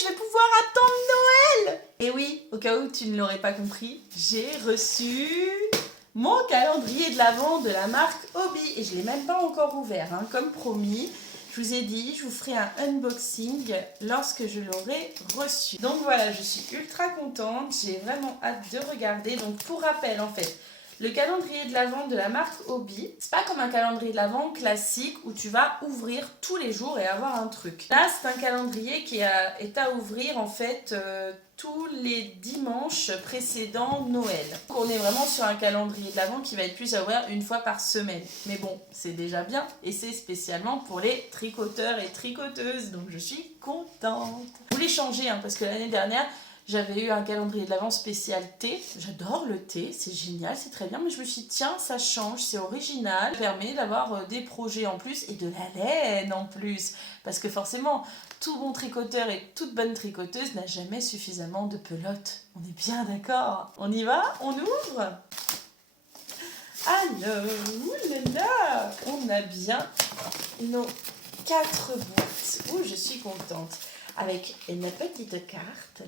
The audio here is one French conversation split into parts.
je vais pouvoir attendre Noël. Et oui, au cas où tu ne l'aurais pas compris, j'ai reçu mon calendrier de l'Avent de la marque Hobby. Et je ne l'ai même pas encore ouvert, hein, comme promis. Je vous ai dit, je vous ferai un unboxing lorsque je l'aurai reçu. Donc voilà, je suis ultra contente, j'ai vraiment hâte de regarder. Donc pour rappel, en fait, le calendrier de l'Avent de la marque Hobby, c'est pas comme un calendrier de l'Avent classique où tu vas ouvrir tous les jours et avoir un truc. Là, c'est un calendrier qui est à ouvrir en fait tous les dimanches précédant Noël. Donc, on est vraiment sur un calendrier de l'Avent qui va être plus à ouvrir une fois par semaine. Mais bon, c'est déjà bien et c'est spécialement pour les tricoteurs et tricoteuses. Donc je suis contente. Je voulais changer parce que l'année dernière, j'avais eu un calendrier de l'Avent spécial thé. J'adore le thé, c'est génial, c'est très bien. Mais je me suis dit, tiens, ça change, c'est original. Ça permet d'avoir des projets en plus et de la laine en plus. Parce que forcément, tout bon tricoteur et toute bonne tricoteuse n'a jamais suffisamment de pelote. On est bien d'accord. On y va? On ouvre? Alors, oulala, on a bien nos 4 boîtes. Ouh, je suis contente. Avec une petite carte.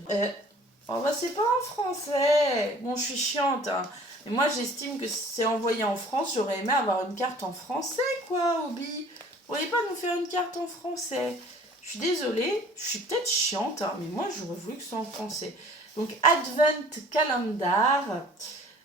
Oh bah c'est pas en français. Bon, je suis chiante, hein. Et moi, j'estime que c'est envoyé en France. J'aurais aimé avoir une carte en français, quoi, Hobby. Vous pourriez pas nous faire une carte en français? Je suis désolée, je suis peut-être chiante, hein, mais moi, j'aurais voulu que ce soit en français. Donc, Advent Calendar.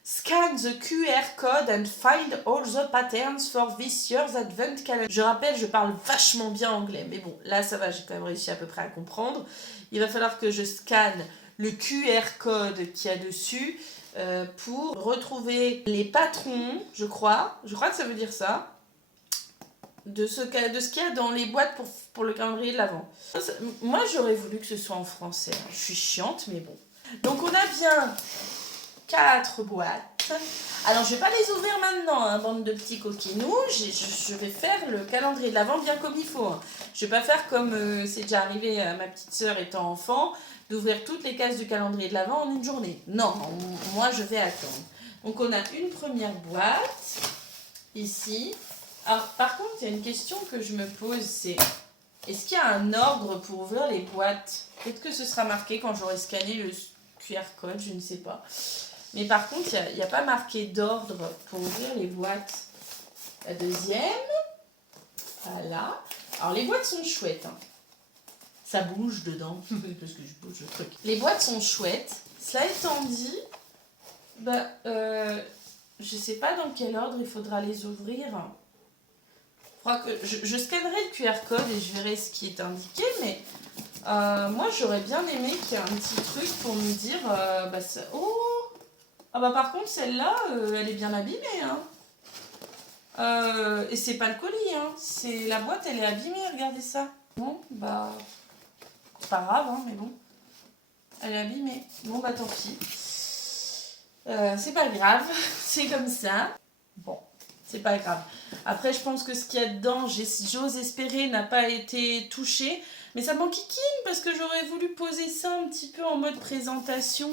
Scan the QR code and find all the patterns for this year's Advent Calendar. Je rappelle, je parle vachement bien anglais, mais bon, là, ça va, j'ai quand même réussi à peu près à comprendre. Il va falloir que je scanne le QR code qu'il y a dessus pour retrouver les patrons, je crois que ça veut dire ça, de ce qu'il y a dans les boîtes pour le calendrier de l'Avent. Moi, j'aurais voulu que ce soit en français. Je suis chiante, mais bon. Donc, on a bien 4 boîtes. Alors, je vais pas les ouvrir maintenant, hein, bande de petits coquinous. Je vais faire le calendrier de l'Avent bien comme il faut. Hein. Je vais pas faire comme c'est déjà arrivé à ma petite sœur étant enfant, d'ouvrir toutes les cases du calendrier de l'Avent en une journée. Non, moi je vais attendre. Donc on a une première boîte, ici. Alors par contre, il y a une question que je me pose, c'est est-ce qu'il y a un ordre pour ouvrir les boîtes? Peut-être que ce sera marqué quand j'aurai scanné le QR code, je ne sais pas. Mais par contre, il n'y a pas marqué d'ordre pour ouvrir les boîtes. La deuxième, voilà. Alors les boîtes sont chouettes, hein. Ça bouge dedans, parce que je bouge le truc. Les boîtes sont chouettes. Cela étant dit, je sais pas dans quel ordre il faudra les ouvrir. Je crois que je scannerai le QR code et je verrai ce qui est indiqué, mais moi j'aurais bien aimé qu'il y ait un petit truc pour me dire, oh, ah bah par contre celle-là, elle est bien abîmée, hein. Et c'est pas le colis, hein. C'est la boîte, elle est abîmée, regardez ça. Bon, bah... C'est pas grave, hein, mais bon. Elle est abîmée. Bon, bah tant pis. C'est pas grave. C'est comme ça. Bon, c'est pas grave. Après, je pense que ce qu'il y a dedans, j'ose espérer, n'a pas été touché. Mais ça m'enquiquine parce que j'aurais voulu poser ça un petit peu en mode présentation.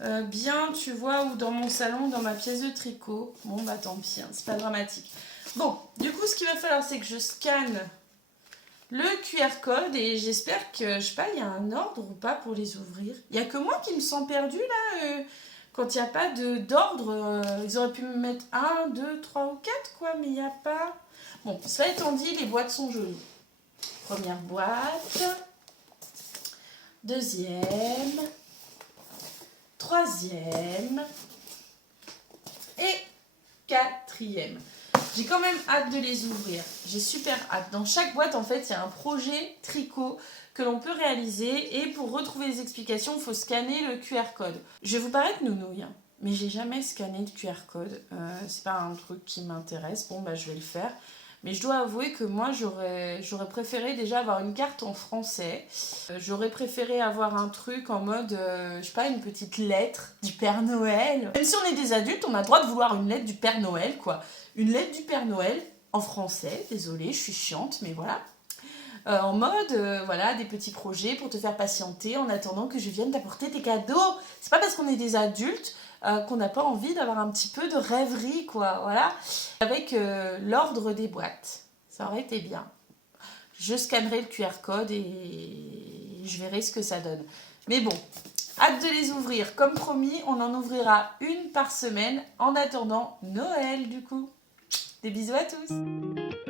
Bien, tu vois, ou dans mon salon, dans ma pièce de tricot. Bon, bah tant pis, hein, c'est pas dramatique. Bon, du coup, ce qu'il va falloir, c'est que je scanne le QR code et j'espère que, je sais pas, il y a un ordre ou pas pour les ouvrir. Il n'y a que moi qui me sens perdue là, quand il n'y a pas d'ordre. Ils auraient pu me mettre 1, 2, 3 ou 4 quoi, mais il n'y a pas. Bon, cela étant dit, les boîtes sont jolies. Première boîte, deuxième, troisième et quatrième. J'ai quand même hâte de les ouvrir. J'ai super hâte. Dans chaque boîte, en fait, il y a un projet tricot que l'on peut réaliser. Et pour retrouver les explications, il faut scanner le QR code. Je vais vous paraître nounouille, hein, mais j'ai jamais scanné de QR code. C'est pas un truc qui m'intéresse. Bon, bah, je vais le faire. Mais je dois avouer que moi, j'aurais préféré déjà avoir une carte en français. J'aurais préféré avoir un truc en mode, je sais pas, une petite lettre du Père Noël. Même si on est des adultes, on a le droit de vouloir une lettre du Père Noël, quoi. Une lettre du Père Noël en français. Désolée, je suis chiante, mais voilà. En mode, voilà, des petits projets pour te faire patienter en attendant que je vienne t'apporter tes cadeaux. C'est pas parce qu'on est des adultes qu'on n'a pas envie d'avoir un petit peu de rêverie, quoi, voilà. Avec l'ordre des boîtes, ça aurait été bien. Je scannerai le QR code et Je verrai ce que ça donne. Mais bon, hâte de les ouvrir. Comme promis, on en ouvrira une par semaine en attendant Noël du coup. Des bisous à tous!